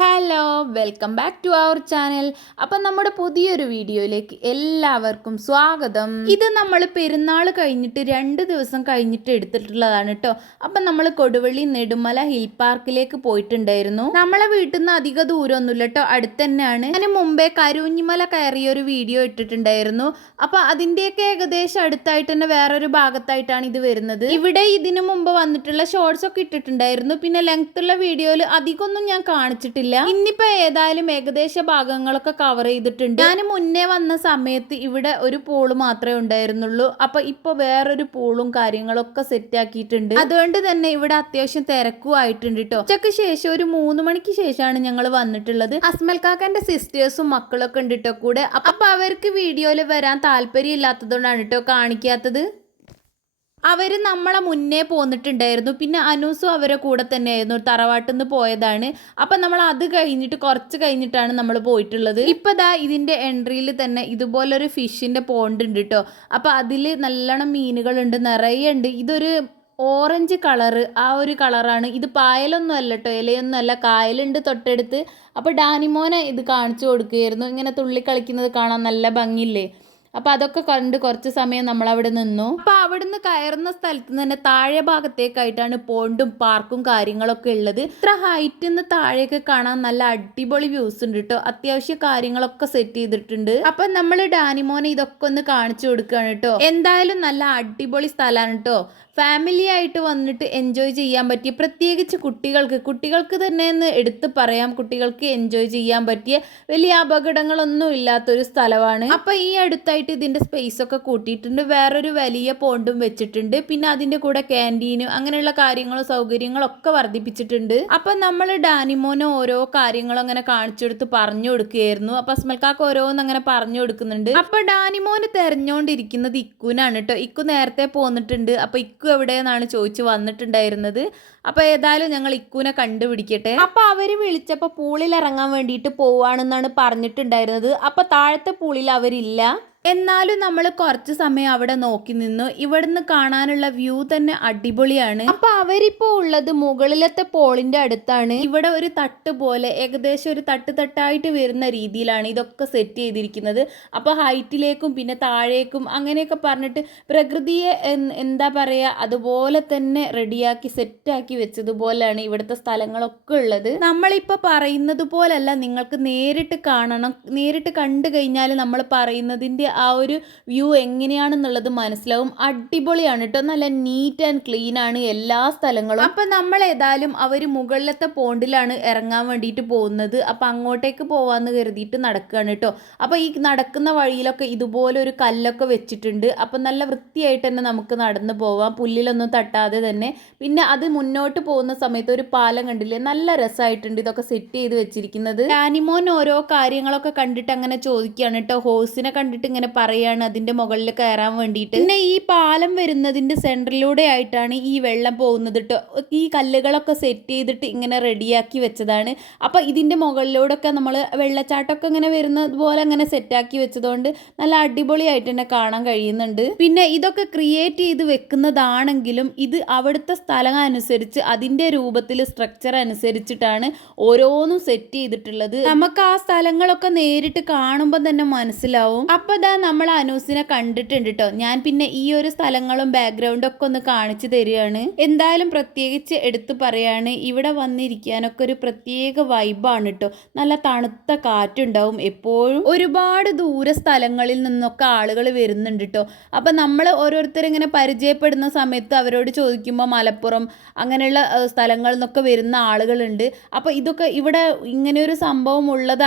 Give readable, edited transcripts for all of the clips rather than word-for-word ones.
Hello welcome back to our channel. അപ്പം നമ്മുടെ പുതിയൊരു വീഡിയോയിലേക്ക് എല്ലാവർക്കും സ്വാഗതം. ഇത് നമ്മൾ പെരുന്നാൾ കഴിഞ്ഞിട്ട് 2 ദിവസം കഴിഞ്ഞിട്ട് എടുത്തിട്ടുള്ളതാണ് കേട്ടോ. അപ്പം നമ്മൾ കൊടുവള്ളി നെടുമല ഹിൽ പാർക്കിലേക്ക് പോയിട്ടുണ്ടായിരുന്നു. നമ്മളെ വീട്ടിൽ നിന്ന് അധിക ദൂരമൊന്നുമില്ല കേട്ടോ, അടുത്ത് തന്നെയാണ്. അതിന് മുമ്പേ കരുഞ്ഞിമല കയറിയ ഒരു വീഡിയോ ഇട്ടിട്ടുണ്ടായിരുന്നു. അപ്പം അതിൻ്റെയൊക്കെ ഏകദേശം അടുത്തായിട്ട് തന്നെ വേറൊരു ഭാഗത്തായിട്ടാണ് ഇത് വരുന്നത്. ഇവിടെ ഇതിനു മുമ്പ് വന്നിട്ടുള്ള ഷോർട്സ് ഒക്കെ ഇട്ടിട്ടുണ്ടായിരുന്നു. പിന്നെ ലെങ്ത്തുള്ള വീഡിയോയിൽ അധികമൊന്നും ഞാൻ കാണിച്ചിട്ടില്ല. ഇന്നിപ്പോ ഏതായാലും ഏകദേശ ഭാഗങ്ങളൊക്കെ കവർ ചെയ്തിട്ടുണ്ട്. ഞാൻ മുന്നേ വന്ന സമയത്ത് ഇവിടെ ഒരു പൂള് മാത്രമേ ഉണ്ടായിരുന്നുള്ളൂ. അപ്പൊ ഇപ്പൊ വേറൊരു പൂളും കാര്യങ്ങളൊക്കെ സെറ്റ് ആക്കിയിട്ടുണ്ട്. അതുകൊണ്ട് തന്നെ ഇവിടെ അത്യാവശ്യം തിരക്കും ആയിട്ടുണ്ട് കേട്ടോ. ഉച്ചക്ക് ശേഷം ഒരു 3 മണിക്ക് ശേഷമാണ് ഞങ്ങൾ വന്നിട്ടുള്ളത്. അസ്മൽ കാക്കന്റെ സിസ്റ്റേഴ്സും മക്കളൊക്കെ ഉണ്ട് കേട്ടോ കൂടെ. അപ്പൊ അവർക്ക് വീഡിയോയിൽ വരാൻ താല്പര്യം ഇല്ലാത്തതുകൊണ്ടാണ് കേട്ടോ കാണിക്കാത്തത്. അവർ നമ്മളെ മുന്നേ പോന്നിട്ടുണ്ടായിരുന്നു. പിന്നെ അനൂസും അവരെ കൂടെ തന്നെയായിരുന്നു, തറവാട്ടിൽ നിന്ന് പോയതാണ്. അപ്പം നമ്മൾ അത് കഴിഞ്ഞിട്ട് കുറച്ച് കഴിഞ്ഞിട്ടാണ് നമ്മൾ പോയിട്ടുള്ളത്. ഇപ്പം ദാ ഇതിൻ്റെ എൻട്രിയിൽ തന്നെ ഇതുപോലൊരു ഫിഷിൻ്റെ പോണ്ട് ഉണ്ട് കേട്ടോ. അപ്പം അതിൽ നല്ലോണം മീനുകളുണ്ട്, നിറയെ ഉണ്ട്. ഇതൊരു ഓറഞ്ച് കളറ്, ആ ഒരു കളറാണ്. ഇത് പായലൊന്നും അല്ല കേട്ടോ, ഇലയൊന്നും അല്ല, കായലുണ്ട് തൊട്ടടുത്ത്. അപ്പോൾ ഡാനിമോനെ ഇത് കാണിച്ചു കൊടുക്കുകയായിരുന്നു. ഇങ്ങനെ തുള്ളി കളിക്കുന്നത് കാണാൻ നല്ല ഭംഗിയില്ലേ. അപ്പോൾ അതൊക്കെ കണ്ട് കുറച്ച് സമയം നമ്മളവിടെ നിന്നു. അപ്പോൾ അവിടുന്ന് കയറുന്ന സ്ഥലത്ത് തന്നെ താഴെ ഭാഗത്തേക്കായിട്ടാണ് പോണ്ടും പാർക്കും കാര്യങ്ങളൊക്കെ ഉള്ളത്. ഇത്ര ഹൈറ്റിൽ നിന്ന് താഴേക്ക് കാണാൻ നല്ല അടിപൊളി വ്യൂസ് ഉണ്ട് കേട്ടോ. അത്യാവശ്യം കാര്യങ്ങളൊക്കെ സെറ്റ് ചെയ്തിട്ടുണ്ട്. അപ്പം നമ്മൾ ഡാനിമോനെ ഇതൊക്കെ ഒന്ന് കാണിച്ചു കൊടുക്കുകയാണ് കേട്ടോ. എന്തായാലും നല്ല അടിപൊളി സ്ഥലമാണ് കേട്ടോ. ഫാമിലി ആയിട്ട് വന്നിട്ട് എൻജോയ് ചെയ്യാൻ പറ്റിയ, പ്രത്യേകിച്ച് കുട്ടികൾക്ക് തന്നെ എന്ന് എടുത്ത് പറയാം, കുട്ടികൾക്ക് എൻജോയ് ചെയ്യാൻ പറ്റിയ വലിയ അപകടങ്ങളൊന്നും ഇല്ലാത്തൊരു സ്ഥലമാണ്. അപ്പം ഈ അടുത്തായിട്ട് ഇതിൻ്റെ സ്പേസ് ഒക്കെ കൂട്ടിയിട്ടുണ്ട്. വേറൊരു വലിയ പോണ്ടും വെച്ചിട്ടുണ്ട്. പിന്നെ അതിൻ്റെ കൂടെ ക്യാൻറ്റീനും അങ്ങനെയുള്ള കാര്യങ്ങളും സൗകര്യങ്ങളും ഒക്കെ വർദ്ധിപ്പിച്ചിട്ടുണ്ട്. അപ്പം നമ്മൾ ഡാനിമോന് ഓരോ കാര്യങ്ങളും അങ്ങനെ കാണിച്ചു കൊടുത്ത് പറഞ്ഞു കൊടുക്കുകയായിരുന്നു. അപ്പം അസ്മൽക്കാക്ക് ഓരോന്ന് അങ്ങനെ പറഞ്ഞു കൊടുക്കുന്നുണ്ട്. അപ്പം ഡാനിമോന് തെരഞ്ഞുകൊണ്ടിരിക്കുന്നത് ഇക്കുനാണ് കേട്ടോ. ഇക്കു നേരത്തെ പോന്നിട്ടുണ്ട്. അപ്പം ഇക്കു എവിടെയെന്നാണ് ചോദിച്ചു വന്നിട്ടുണ്ടായിരുന്നത്. അപ്പോൾ ഏതായാലും ഞങ്ങൾ ഇക്കുനെ കണ്ടുപിടിക്കട്ടെ. അപ്പോൾ അവർ വിളിച്ചപ്പോൾ പൂളിൽ ഇറങ്ങാൻ വേണ്ടിയിട്ട് പോവാണെന്നാണ് പറഞ്ഞിട്ടുണ്ടായിരുന്നത്. അപ്പോൾ താഴത്തെ പൂളിൽ അവരില്ല. എന്നാലും നമ്മൾ കുറച്ച് സമയം അവിടെ നോക്കി നിന്നു. ഇവിടുന്ന് കാണാനുള്ള വ്യൂ തന്നെ അടിപൊളിയാണ്. അപ്പൊ അവരിപ്പോ ഉള്ളത് മുകളിലത്തെ പോളിന്റെ അടുത്താണ്. ഇവിടെ ഒരു തട്ട് പോലെ ഏകദേശം ഒരു തട്ടായിട്ട് വരുന്ന രീതിയിലാണ് ഇതൊക്കെ സെറ്റ് ചെയ്തിരിക്കുന്നത്. അപ്പൊ ഹൈറ്റിലേക്കും പിന്നെ താഴേക്കും അങ്ങനെയൊക്കെ പറഞ്ഞിട്ട് പ്രകൃതിയെ എന്താ പറയാ അതുപോലെ തന്നെ റെഡിയാക്കി സെറ്റാക്കി വെച്ചതുപോലെയാണ് ഇവിടുത്തെ സ്ഥലങ്ങളൊക്കെ ഉള്ളത്. നമ്മളിപ്പോൾ പറയുന്നത് പോലല്ല, നിങ്ങൾക്ക് നേരിട്ട് കാണണം. നേരിട്ട് കണ്ടു കഴിഞ്ഞാൽ നമ്മൾ പറയുന്നതിൻ്റെ ആ ഒരു വ്യൂ എങ്ങനെയാണെന്നുള്ളത് മനസ്സിലാവും. അടിപൊളിയാണ് കേട്ടോ. നല്ല നീറ്റ് ആൻഡ് ക്ലീൻ ആണ് എല്ലാ സ്ഥലങ്ങളും. അപ്പം നമ്മൾ ഏതായാലും അവർ മുകളിലത്തെ പോണ്ടിലാണ് ഇറങ്ങാൻ വേണ്ടിയിട്ട് പോകുന്നത്. അപ്പം അങ്ങോട്ടേക്ക് പോവാന്ന് കരുതിയിട്ട് നടക്കുകയാണ് കേട്ടോ. അപ്പം ഈ നടക്കുന്ന വഴിയിലൊക്കെ ഇതുപോലെ ഒരു കല്ലൊക്കെ വെച്ചിട്ടുണ്ട്. അപ്പം നല്ല വൃത്തിയായിട്ട് തന്നെ നമുക്ക് നടന്നു പോവാം, പുല്ലിലൊന്നും തട്ടാതെ തന്നെ. പിന്നെ അത് മുന്നോട്ട് പോകുന്ന സമയത്ത് ഒരു പാലം കണ്ടില്ലേ, നല്ല രസമായിട്ടുണ്ട് ഇതൊക്കെ സെറ്റ് ചെയ്ത് വെച്ചിരിക്കുന്നത്. ആനിമോൻ ഓരോ കാര്യങ്ങളൊക്കെ കണ്ടിട്ട് അങ്ങനെ ചോദിക്കുകയാണ് കേട്ടോ. ഹോഴ്സിനെ കണ്ടിട്ട് ഇങ്ങനെ പറയാണ് അതിന്റെ മുകളിൽ കയറാൻ വേണ്ടിയിട്ട്. പിന്നെ ഈ പാലം വരുന്നതിന്റെ സെന്ററിലൂടെ ആയിട്ടാണ് ഈ വെള്ളം പോകുന്നത് കേട്ടോ. ഈ കല്ലുകളൊക്കെ സെറ്റ് ചെയ്തിട്ട് ഇങ്ങനെ റെഡിയാക്കി വെച്ചതാണ്. അപ്പൊ ഇതിന്റെ മുകളിലൂടെയൊക്കെ നമ്മൾ വെള്ളച്ചാട്ടമൊക്കെ ഇങ്ങനെ വരുന്നത് പോലെ അങ്ങനെ സെറ്റാക്കി വെച്ചതുകൊണ്ട് നല്ല അടിപൊളിയായിട്ട് തന്നെ കാണാൻ കഴിയുന്നുണ്ട്. പിന്നെ ഇതൊക്കെ ക്രിയേറ്റ് ചെയ്ത് വെക്കുന്നതാണെങ്കിലും ഇത് അവിടുത്തെ സ്ഥലം അനുസരിച്ച് അതിന്റെ രൂപത്തിൽ സ്ട്രക്ചർ അനുസരിച്ചിട്ടാണ് ഓരോന്നും സെറ്റ് ചെയ്തിട്ടുള്ളത്. നമുക്ക് ആ സ്ഥലങ്ങളൊക്കെ നേരിട്ട് കാണുമ്പോൾ തന്നെ മനസ്സിലാവും. അപ്പൊ ദാ നമ്മൾ അനൂസിനെ കണ്ടിട്ടുണ്ട് കേട്ടോ. ഞാൻ പിന്നെ ഈ ഒരു സ്ഥലങ്ങളും ബാക്ക്ഗ്രൗണ്ടും ഒക്കെ ഒന്ന് കാണിച്ചു തരികയാണ്. എന്തായാലും പ്രത്യേകിച്ച് എടുത്തു പറയാണ്, ഇവിടെ വന്നിരിക്കാനൊക്കെ ഒരു പ്രത്യേക വൈബാണ് കേട്ടോ. നല്ല തണുത്ത കാറ്റുണ്ടാവും എപ്പോഴും. ഒരുപാട് ദൂര സ്ഥലങ്ങളിൽ നിന്നൊക്കെ ആളുകൾ വരുന്നുണ്ട് കേട്ടോ. അപ്പം നമ്മൾ ഓരോരുത്തരിങ്ങനെ പരിചയപ്പെടുന്ന സമയത്ത് അവരോട് ചോദിക്കുമ്പോൾ മലപ്പുറം അങ്ങനെയുള്ള സ്ഥലങ്ങളിൽ നിന്നൊക്കെ വരുന്ന ആളുകളുണ്ട്. അപ്പോൾ ഇതൊക്കെ ഇവിടെ ഇങ്ങനെയൊരു സംഭവം ഉള്ളത്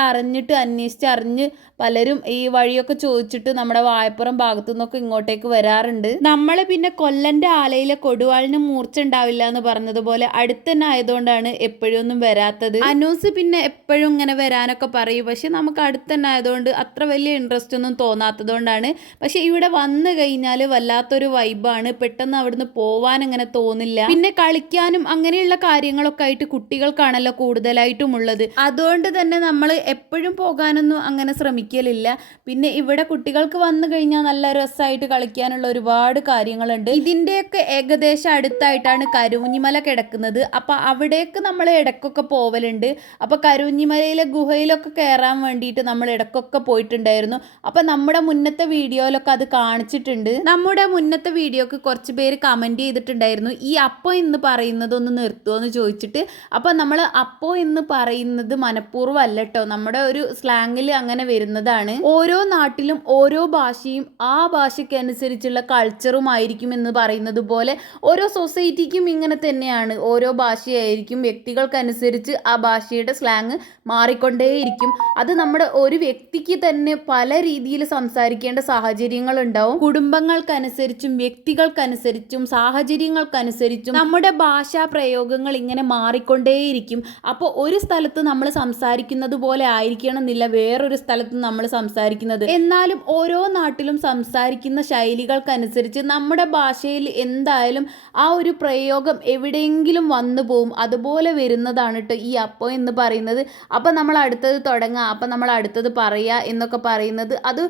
അന്വേഷിച്ചറിഞ്ഞ് പലരും ഈ വഴിയൊക്കെ ചോദിച്ചിട്ട് നമ്മുടെ വായപ്പുറം ഭാഗത്തു നിന്നൊക്കെ ഇങ്ങോട്ടേക്ക് വരാറുണ്ട്. നമ്മൾ പിന്നെ കൊല്ലൻ്റെ ആലയിലെ കൊടുവാളിന് മൂർച്ച ഉണ്ടാവില്ല എന്ന് പറഞ്ഞതുപോലെ അടുത്ത് തന്നെ ആയതുകൊണ്ടാണ് എപ്പോഴും ഒന്നും വരാത്തത്. അനൂസ് പിന്നെ എപ്പോഴും ഇങ്ങനെ വരാനൊക്കെ പറയും. പക്ഷെ നമുക്ക് അടുത്ത് തന്നെ ആയതുകൊണ്ട് അത്ര വലിയ ഇൻട്രസ്റ്റ് ഒന്നും തോന്നാത്തത് കൊണ്ടാണ്. പക്ഷെ ഇവിടെ വന്നു കഴിഞ്ഞാൽ വല്ലാത്തൊരു വൈബാണ്. പെട്ടെന്ന് അവിടുന്ന് പോവാൻ അങ്ങനെ തോന്നില്ല. പിന്നെ കളിക്കാനും അങ്ങനെയുള്ള കാര്യങ്ങളൊക്കെ ആയിട്ട് കുട്ടികൾക്കാണല്ലോ കൂടുതലായിട്ടും ഉള്ളത്. അതുകൊണ്ട് തന്നെ നമ്മൾ എപ്പോഴും പോകാനൊന്നും അങ്ങനെ ശ്രമിക്കലില്ല. പിന്നെ ഇവിടെ കുട്ടികൾക്ക് വന്നു കഴിഞ്ഞാൽ നല്ല രസമായിട്ട് കളിക്കാനുള്ള ഒരുപാട് കാര്യങ്ങളുണ്ട്. ഇതിൻ്റെയൊക്കെ ഏകദേശം അടുത്തായിട്ടാണ് കരുഞ്ഞിമല കിടക്കുന്നത്. അപ്പോൾ അവിടേക്ക് നമ്മൾ ഇടയ്ക്കൊക്കെ പോവലുണ്ട്. അപ്പോൾ കരുഞ്ഞിമലയിലെ ഗുഹയിലൊക്കെ കയറാൻ വേണ്ടിയിട്ട് നമ്മൾ ഇടയ്ക്കൊക്കെ പോയിട്ടുണ്ടായിരുന്നു. അപ്പോൾ നമ്മുടെ മുന്നത്തെ വീഡിയോയിലൊക്കെ അത് കാണിച്ചിട്ടുണ്ട്. നമ്മുടെ മുന്നത്തെ വീഡിയോക്ക് കുറച്ച് പേര് കമൻറ്റ് ചെയ്തിട്ടുണ്ടായിരുന്നു, ഈ അപ്പോ എന്ന് പറയുന്നത് ഒന്ന് നിർത്തുമോ എന്ന് ചോദിച്ചിട്ട്. അപ്പോൾ നമ്മൾ അപ്പോ എന്ന് പറയുന്നത് മനഃപൂർവ്വം അല്ല കേട്ടോ, നമ്മുടെ ഒരു സ്ലാങ്ങിൽ അങ്ങനെ വരുന്നതാണ്. ഓരോ നാട്ടിലും ഓരോ ഭാഷയും ആ ഭാഷയ്ക്കനുസരിച്ചുള്ള കൾച്ചറും ആയിരിക്കും എന്ന് പറയുന്നത് പോലെ ഓരോ സൊസൈറ്റിക്കും ഇങ്ങനെ തന്നെയാണ്. ഓരോ ഭാഷയായിരിക്കും, വ്യക്തികൾക്കനുസരിച്ച് ആ ഭാഷയുടെ സ്ലാങ് മാറിക്കൊണ്ടേയിരിക്കും. അത് നമ്മുടെ ഒരു വ്യക്തിക്ക് തന്നെ പല രീതിയിൽ സംസാരിക്കേണ്ട സാഹചര്യങ്ങളുണ്ടാവും. കുടുംബങ്ങൾക്കനുസരിച്ചും വ്യക്തികൾക്കനുസരിച്ചും സാഹചര്യങ്ങൾക്കനുസരിച്ചും നമ്മുടെ ഭാഷാ പ്രയോഗങ്ങൾ ഇങ്ങനെ മാറിക്കൊണ്ടേയിരിക്കും. അപ്പോൾ ഒരു സ്ഥലത്ത് നമ്മൾ സംസാരിക്കുന്നത് പോലെ ആയിരിക്കണം എന്നില്ല വേറൊരു സ്ഥലത്ത് നമ്മൾ സംസാരിക്കുന്നത്. എന്നാലും ഓരോ നാട്ടിലും സംസാരിക്കുന്ന ശൈലികൾക്കനുസരിച്ച് നമ്മുടെ ഭാഷയിൽ എന്തായാലും ആ ഒരു പ്രയോഗം എവിടെയെങ്കിലും വന്നു പോവും. അതുപോലെ വരുന്നതാണ് കേട്ടോ ഈ അപ്പോ എന്ന് പറയുന്നത്. അപ്പം നമ്മൾ അടുത്തത് തുടങ്ങുക, അപ്പം നമ്മൾ അടുത്തത് പറയുക എന്നൊക്കെ പറയുന്നത് അത്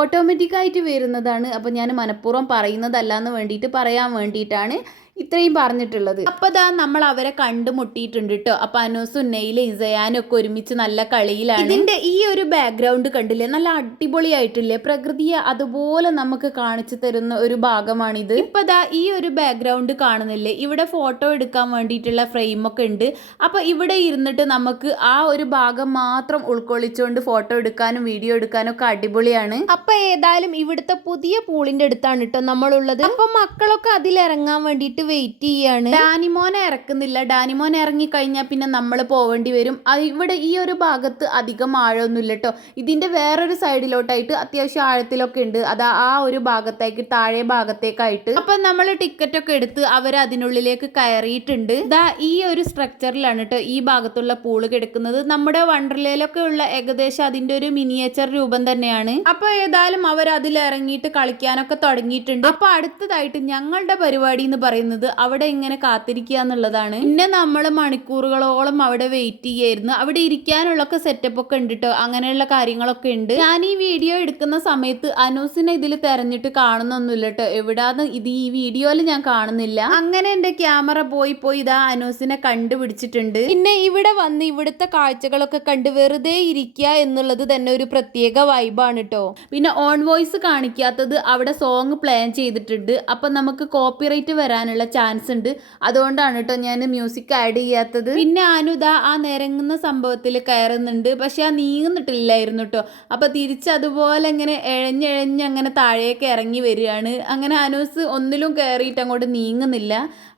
ഓട്ടോമാറ്റിക്കായിട്ട് വരുന്നതാണ്. അപ്പം ഞാൻ മനഃപൂർവ്വം പറയുന്നതല്ല എന്ന് വേണ്ടിയിട്ട് പറയാൻ വേണ്ടിയിട്ടാണ് ഇത്രയും പറഞ്ഞിട്ടുള്ളത്. അപ്പോൾ ദാ നമ്മൾ അവരെ കണ്ടുമുട്ടിയിട്ടുണ്ട് കേട്ടോ. അപ്പോൾ അനൂസും നെയിലും ഇസയാനും ഒക്കെ ഒരുമിച്ച് നല്ല കളിയിലാണ്. ഇതിൻ്റെ ഈ ഒരു ബാക്ക്ഗ്രൗണ്ട് കണ്ടില്ലേ, നല്ല അടിപൊളിയായിട്ടില്ലേ, പ്രകൃതിയെ അതുപോലെ നമുക്ക് കാണിച്ചു തരുന്ന ഒരു ഭാഗമാണിത്. ഇപ്പോൾ ദാ ഈ ഒരു ബാക്ക്ഗ്രൗണ്ട് കാണുന്നില്ലേ, ഇവിടെ ഫോട്ടോ എടുക്കാൻ വേണ്ടിയിട്ടുള്ള ഫ്രെയിമൊക്കെ ഉണ്ട്. അപ്പോൾ ഇവിടെ ഇരുന്നിട്ട് നമുക്ക് ആ ഒരു ഭാഗം മാത്രം ഉൾക്കൊള്ളിച്ചുകൊണ്ട് ഫോട്ടോ എടുക്കാനും വീഡിയോ എടുക്കാനും ഒക്കെ അടിപൊളിയാണ്. അപ്പോൾ ഏതായാലും ഇവിടുത്തെ പുതിയ പൂളിൻ്റെ അടുത്താണ് കേട്ടോ നമ്മളുള്ളത്. അപ്പം മക്കളൊക്കെ അതിലിറങ്ങാൻ വേണ്ടിയിട്ട് വെയിറ്റ് ചെയ്യാണ്. ഡാനിമോനെ ഇറക്കുന്നില്ല, ഡാനിമോൻ ഇറങ്ങി കഴിഞ്ഞാൽ പിന്നെ നമ്മൾ പോവേണ്ടി വരും. ഇവിടെ ഈ ഒരു ഭാഗത്ത് അധികം ആഴമൊന്നുമില്ല കേട്ടോ. ഇതിൻ്റെ വേറൊരു സൈഡിലോട്ടായിട്ട് അത്യാവശ്യം ആഴത്തിലൊക്കെ ഉണ്ട്. അത് ആ ഒരു ഭാഗത്തേക്ക് താഴെ ഭാഗത്തേക്കായിട്ട്. അപ്പം നമ്മൾ ടിക്കറ്റ് ഒക്കെ എടുത്ത് അവർ അതിനുള്ളിലേക്ക് കയറിയിട്ടുണ്ട്. ദാ ഈ ഒരു സ്ട്രക്ചറിലാണ് കേട്ടോ ഈ ഭാഗത്തുള്ള പൂള് കിടക്കുന്നത്. നമ്മുടെ വണ്ടർലയിലൊക്കെ ഉള്ള ഏകദേശം അതിൻ്റെ ഒരു മിനിയേച്ചർ രൂപം തന്നെയാണ്. അപ്പോൾ ഏതായാലും അവർ അതിലിറങ്ങിയിട്ട് കളിക്കാനൊക്കെ തുടങ്ങിയിട്ടുണ്ട്. അപ്പോൾ അടുത്തതായിട്ട് ഞങ്ങളുടെ പരിപാടി എന്ന് പറയുന്നത് അവിടെ ഇങ്ങനെ കാത്തിരിക്കുക എന്നുള്ളതാണ്. പിന്നെ നമ്മൾ മണിക്കൂറുകളോളം അവിടെ വെയിറ്റ് ചെയ്യായിരുന്നു. അവിടെ ഇരിക്കാനുള്ളൊക്കെ സെറ്റപ്പ് ഒക്കെ ഉണ്ട് കേട്ടോ, അങ്ങനെയുള്ള കാര്യങ്ങളൊക്കെ ഉണ്ട്. ഞാൻ ഈ വീഡിയോ എടുക്കുന്ന സമയത്ത് അനൂസിനെ ഇതിൽ തെരഞ്ഞിട്ട് കാണുന്നൊന്നുമില്ല കേട്ടോ, എവിടാന്ന് ഇത് ഈ വീഡിയോയിൽ ഞാൻ കാണുന്നില്ല. അങ്ങനെ എൻ്റെ ക്യാമറ പോയി ഇതാ അനൂസിനെ കണ്ടുപിടിച്ചിട്ടുണ്ട്. പിന്നെ ഇവിടെ വന്ന് ഇവിടുത്തെ കാഴ്ചകളൊക്കെ കണ്ട് വെറുതെ ഇരിക്കുക എന്നുള്ളത് തന്നെ ഒരു പ്രത്യേക വൈബാണ് കേട്ടോ. പിന്നെ ഓൺ വോയിസ് കാണിക്കാത്തത് അവിടെ സോങ് പ്ലാൻ ചെയ്തിട്ടുണ്ട്. അപ്പം നമുക്ക് കോപ്പിറൈറ്റ് വരാനുള്ള ചാൻസ് ഉണ്ട്. അതുകൊണ്ടാണ് കേട്ടോ ഞാൻ മ്യൂസിക് ആഡ് ചെയ്യാത്തത്. പിന്നെ അനുദ ആ നിരങ്ങുന്ന സംഭവത്തിൽ കയറുന്നുണ്ട്, പക്ഷെ ആ നീങ്ങുന്നിട്ടില്ലായിരുന്നു കേട്ടോ. അപ്പൊ തിരിച്ചതുപോലെ ഇങ്ങനെ എഴഞ്ഞെഴഞ്ഞ് അങ്ങനെ താഴേക്ക് ഇറങ്ങി വരികയാണ്. അങ്ങനെ അനൂസ് ഒന്നിലും കയറിയിട്ട് അങ്ങോട്ട് നീങ്ങുന്നില്ല.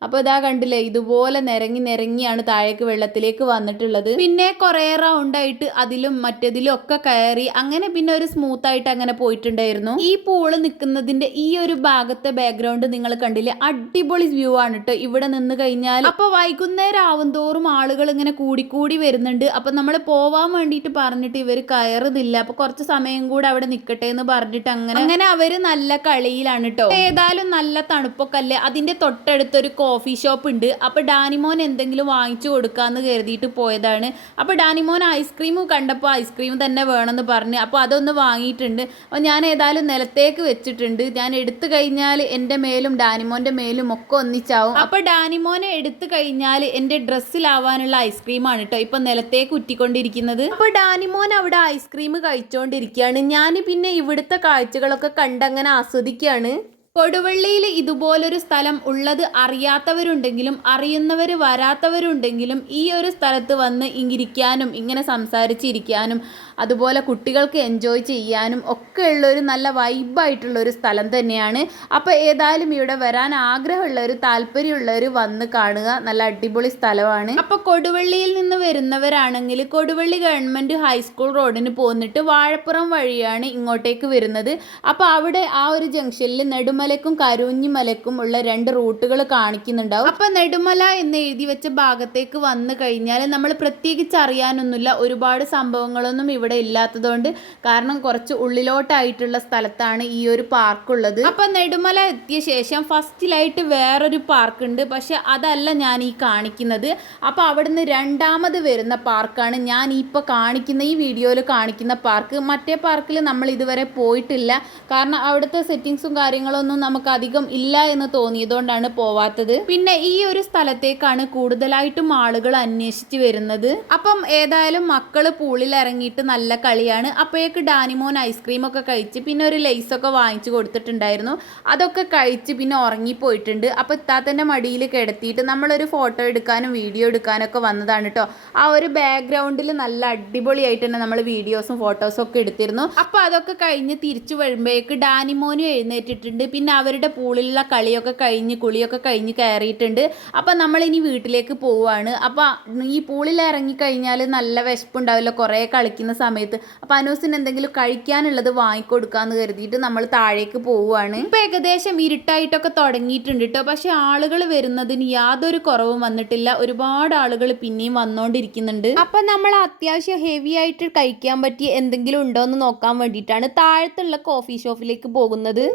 അപ്പോൾ ഇതാ കണ്ടില്ലേ, ഇതുപോലെ നിരങ്ങിയാണ് താഴേക്ക് വെള്ളത്തിലേക്ക് വന്നിട്ടുള്ളത്. പിന്നെ കുറേ റൗണ്ടായിട്ട് അതിലും മറ്റേതിലും ഒക്കെ കയറി അങ്ങനെ പിന്നെ ഒരു സ്മൂത്ത് ആയിട്ട് അങ്ങനെ പോയിട്ടുണ്ടായിരുന്നു. ഈ പൂള് നിൽക്കുന്നതിന്റെ ഈ ഒരു ഭാഗത്തെ ബാക്ക്ഗ്രൗണ്ട് നിങ്ങൾ കണ്ടില്ലേ, അടിപൊളി വ്യൂ ആണ് കേട്ടോ ഇവിടെ നിന്ന് കഴിഞ്ഞാൽ. അപ്പോൾ വൈകുന്നേരം ആവും തോറും ആളുകൾ ഇങ്ങനെ കൂടി വരുന്നുണ്ട്. അപ്പൊ നമ്മൾ പോവാൻ വേണ്ടിയിട്ട് പറഞ്ഞിട്ട് ഇവർ കയറുന്നില്ല. അപ്പൊ കുറച്ച് സമയം കൂടെ അവിടെ നിൽക്കട്ടെ എന്ന് പറഞ്ഞിട്ട് അങ്ങനെ അവര് നല്ല കളിയിലാണ് കേട്ടോ. ഏതായാലും നല്ല തണുപ്പൊക്കെ അല്ലേ. അതിന്റെ തൊട്ടടുത്തൊരു കോഫി ഷോപ്പ് ഉണ്ട്. അപ്പോൾ ഡാനിമോൻ എന്തെങ്കിലും വാങ്ങിച്ചു കൊടുക്കാമെന്ന് കരുതിയിട്ട് പോയതാണ്. അപ്പോൾ ഡാനിമോൻ ഐസ്ക്രീം കണ്ടപ്പോൾ ഐസ്ക്രീം തന്നെ വേണമെന്ന് പറഞ്ഞ് അപ്പോൾ അതൊന്ന് വാങ്ങിയിട്ടുണ്ട്. അപ്പോൾ ഞാൻ ഏതായാലും നിലത്തേക്ക് വെച്ചിട്ടുണ്ട്. ഞാൻ എടുത്തു കഴിഞ്ഞാൽ എൻ്റെ മേലും ഡാനിമോൻ്റെ മേലും ഒക്കെ ഒന്നിച്ചാവും. അപ്പോൾ ഡാനിമോനെ എടുത്തു കഴിഞ്ഞാൽ എൻ്റെ ഡ്രസ്സിലാവാനുള്ള ഐസ്ക്രീമാണ് കേട്ടോ ഇപ്പം നിലത്തേക്ക് ഉറ്റിക്കൊണ്ടിരിക്കുന്നത്. അപ്പോൾ ഡാനിമോൻ അവിടെ ഐസ്ക്രീം കഴിച്ചുകൊണ്ടിരിക്കുകയാണ്. ഞാൻ പിന്നെ ഇവിടുത്തെ കാഴ്ചകളൊക്കെ കണ്ടങ്ങനെ ആസ്വദിക്കുകയാണ്. കൊടുവള്ളിയിൽ ഇതുപോലൊരു സ്ഥലം ഉള്ളത് അറിയാത്തവരുണ്ടെങ്കിലും അറിയുന്നവർ വരാത്തവരുണ്ടെങ്കിലും ഈ ഒരു സ്ഥലത്ത് വന്ന് ഇരിക്കാനും ഇങ്ങനെ സംസാരിച്ചിരിക്കാനും അതുപോലെ കുട്ടികൾക്ക് എൻജോയ് ചെയ്യാനും ഒക്കെ ഉള്ളൊരു നല്ല വൈബായിട്ടുള്ളൊരു സ്ഥലം തന്നെയാണ്. അപ്പോൾ ഏതായാലും ഇവിടെ വരാൻ ആഗ്രഹമുള്ളവർ താല്പര്യമുള്ളവർ വന്ന് കാണുക, നല്ല അടിപൊളി സ്ഥലമാണ്. അപ്പോൾ കൊടുവള്ളിയിൽ നിന്ന് വരുന്നവരാണെങ്കിൽ കൊടുവള്ളി ഗവൺമെൻറ് ഹൈസ്കൂൾ റോഡിന് പോന്നിട്ട് വാഴപ്പുറം വഴിയാണ് ഇങ്ങോട്ടേക്ക് വരുന്നത്. അപ്പോൾ അവിടെ ആ ഒരു ജംഗ്ഷനിൽ നെടുമ നെടുമലക്കും കരുഞ്ഞിമലക്കും ഉള്ള 2 റൂട്ടുകൾ കാണിക്കുന്നുണ്ടാവും. അപ്പം നെടുമല എന്ന് എഴുതി വെച്ച ഭാഗത്തേക്ക് വന്നു കഴിഞ്ഞാൽ നമ്മൾ പ്രത്യേകിച്ച് അറിയാനൊന്നുമില്ല, ഒരുപാട് സംഭവങ്ങളൊന്നും ഇവിടെ ഇല്ലാത്തതുകൊണ്ട്, കാരണം കുറച്ച് ഉള്ളിലോട്ടായിട്ടുള്ള സ്ഥലത്താണ് ഈ ഒരു പാർക്കുള്ളത്. അപ്പം നെടുമല എത്തിയ ശേഷം ഫസ്റ്റിലായിട്ട് വേറൊരു പാർക്ക് ഉണ്ട്, പക്ഷെ അതല്ല ഞാൻ ഈ കാണിക്കുന്നത്. അപ്പോൾ അവിടുന്ന് രണ്ടാമത് വരുന്ന പാർക്കാണ് ഞാൻ ഇപ്പോൾ കാണിക്കുന്ന ഈ വീഡിയോയിൽ കാണിക്കുന്ന പാർക്ക്. മറ്റേ പാർക്കിൽ നമ്മൾ ഇതുവരെ പോയിട്ടില്ല, കാരണം അവിടുത്തെ സെറ്റിങ്സും കാര്യങ്ങളൊന്നും നമുക്ക് അധികം ഇല്ല എന്ന് തോന്നിയതുകൊണ്ടാണ് പോവാത്തത്. പിന്നെ ഈ ഒരു സ്ഥലത്തേക്കാണ് കൂടുതലായിട്ടും ആളുകൾ അന്വേഷിച്ച് വരുന്നത്. അപ്പം ഏതായാലും മക്കള് പൂളിൽ ഇറങ്ങിയിട്ട് നല്ല കളിയാണ്. അപ്പോഴേക്ക് ഡാനിമോൻ ഐസ്ക്രീം ഒക്കെ കഴിച്ച് പിന്നെ ഒരു ലേസൊക്കെ വാങ്ങിച്ചു കൊടുത്തിട്ടുണ്ടായിരുന്നു. അതൊക്കെ കഴിച്ച് പിന്നെ ഉറങ്ങിപ്പോയിട്ടുണ്ട്. അപ്പോൾ ഇത്താത്തൻ്റെ മടിയിൽ കിടത്തിയിട്ട് നമ്മളൊരു ഫോട്ടോ എടുക്കാനും വീഡിയോ എടുക്കാനൊക്കെ വന്നതാണ് കേട്ടോ. ആ ഒരു ബാക്ക്ഗ്രൗണ്ടിൽ നല്ല അടിപൊളിയായിട്ട് തന്നെ നമ്മൾ വീഡിയോസും ഫോട്ടോസും ഒക്കെ എടുത്തിരുന്നു. അപ്പോൾ അതൊക്കെ കഴിഞ്ഞ് തിരിച്ചു വരുമ്പോഴേക്ക് ഡാനിമോനും എഴുന്നേറ്റിട്ടുണ്ട്. പിന്നെ അവരുടെ പൂളിലുള്ള കളിയൊക്കെ കഴിഞ്ഞ് കുളിയൊക്കെ കഴിഞ്ഞ് കയറിയിട്ടുണ്ട്. അപ്പം നമ്മളിനി വീട്ടിലേക്ക് പോവുകയാണ്. അപ്പോൾ ഈ പൂളിൽ ഇറങ്ങിക്കഴിഞ്ഞാൽ നല്ല വിശപ്പുണ്ടാവില്ല കുറേ കളിക്കുന്ന സമയത്ത്. അപ്പോൾ അനൂസിന് എന്തെങ്കിലും കഴിക്കാനുള്ളത് വാങ്ങിക്കൊടുക്കാമെന്ന് കരുതിയിട്ട് നമ്മൾ താഴേക്ക് പോവുകയാണ്. ഇപ്പം ഏകദേശം ഇരുട്ടായിട്ടൊക്കെ തുടങ്ങിയിട്ടുണ്ട് കേട്ടോ. പക്ഷേ ആളുകൾ വരുന്നതിന് യാതൊരു കുറവും വന്നിട്ടില്ല. ഒരുപാട് ആളുകൾ പിന്നെയും വന്നുകൊണ്ടിരിക്കുന്നുണ്ട്. അപ്പം നമ്മൾ അത്യാവശ്യം ഹെവി ആയിട്ട് കഴിക്കാൻ പറ്റിയ എന്തെങ്കിലും ഉണ്ടോ എന്ന് നോക്കാൻ വേണ്ടിയിട്ടാണ് താഴത്തുള്ള കോഫി ഷോപ്പിലേക്ക് പോകുന്നത്.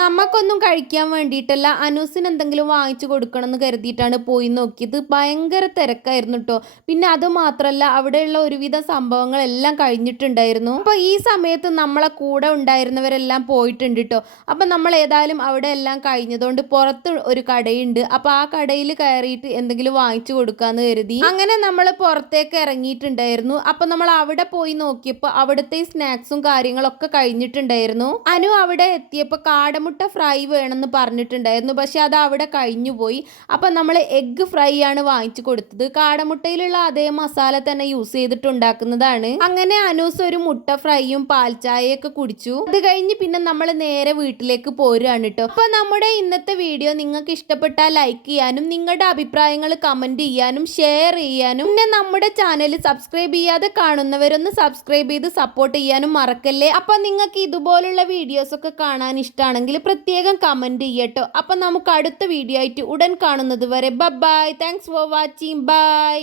നമുക്കൊന്നും കഴിക്കാൻ വേണ്ടിയിട്ടല്ല, അനൂസിന് എന്തെങ്കിലും വാങ്ങിച്ചു കൊടുക്കണം എന്ന് കരുതിയിട്ടാണ് പോയി നോക്കിയത്. ഭയങ്കര തിരക്കായിരുന്നു കേട്ടോ. പിന്നെ അതുമാത്രമല്ല അവിടെയുള്ള ഒരുവിധ സംഭവങ്ങളെല്ലാം കഴിഞ്ഞിട്ടുണ്ടായിരുന്നു. അപ്പോൾ ഈ സമയത്ത് നമ്മളെ കൂടെ ഉണ്ടായിരുന്നവരെല്ലാം പോയിട്ടുണ്ട് കേട്ടോ. അപ്പം നമ്മൾ ഏതായാലും അവിടെ എല്ലാം കഴിഞ്ഞതുകൊണ്ട് പുറത്ത് ഒരു കടയുണ്ട്. അപ്പോൾ ആ കടയിൽ കയറിയിട്ട് എന്തെങ്കിലും വാങ്ങിച്ചു കൊടുക്കാമെന്ന് കരുതി അങ്ങനെ നമ്മൾ പുറത്തേക്ക് ഇറങ്ങിയിട്ടുണ്ടായിരുന്നു. അപ്പം നമ്മൾ അവിടെ പോയി നോക്കിയപ്പോൾ അവിടുത്തെ സ്നാക്സും കാര്യങ്ങളൊക്കെ കഴിഞ്ഞിട്ടുണ്ടായിരുന്നു. അനു അവിടെ എത്തിയപ്പോൾ കാടമുട്ട ഫ്രൈ വേണമെന്ന് പറഞ്ഞിട്ടുണ്ടായിരുന്നു, പക്ഷെ അത് അവിടെ കഴിഞ്ഞു പോയി. അപ്പം നമ്മൾ എഗ്ഗ് ഫ്രൈ ആണ് വാങ്ങിച്ചു കൊടുത്തത്. കാടമുട്ടയിലുള്ള അതേ മസാല തന്നെ യൂസ് ചെയ്തിട്ടുണ്ടാക്കുന്നതാണ്. അങ്ങനെ അനൂസ് ഒരു മുട്ട ഫ്രൈയും പാൽച്ചായയൊക്കെ കുടിച്ചു. അത് കഴിഞ്ഞ് പിന്നെ നമ്മൾ നേരെ വീട്ടിലേക്ക് പോരുകയാണ് കേട്ടോ. അപ്പോൾ നമ്മുടെ ഇന്നത്തെ വീഡിയോ നിങ്ങൾക്ക് ഇഷ്ടപ്പെട്ടാൽ ലൈക്ക് ചെയ്യാനും നിങ്ങളുടെ അഭിപ്രായങ്ങൾ കമന്റ് ചെയ്യാനും ഷെയർ ചെയ്യാനും പിന്നെ നമ്മുടെ ചാനൽ സബ്സ്ക്രൈബ് ചെയ്യാതെ കാണുന്നവരൊന്ന് സബ്സ്ക്രൈബ് ചെയ്ത് സപ്പോർട്ട് ചെയ്യാനും മറക്കല്ലേ. അപ്പം നിങ്ങൾക്ക് ഇതുപോലുള്ള വീഡിയോസ് ഒക്കെ കാണാൻ ഇഷ്ടമാണെങ്കിൽ പ്രത്യേകം കമന്റ് ചെയ്യട്ടോ. അപ്പം നമുക്ക് അടുത്ത വീഡിയോ ആയിട്ട് ഉടൻ കാണുന്നത് വരെ bye. Thanks for watching. By.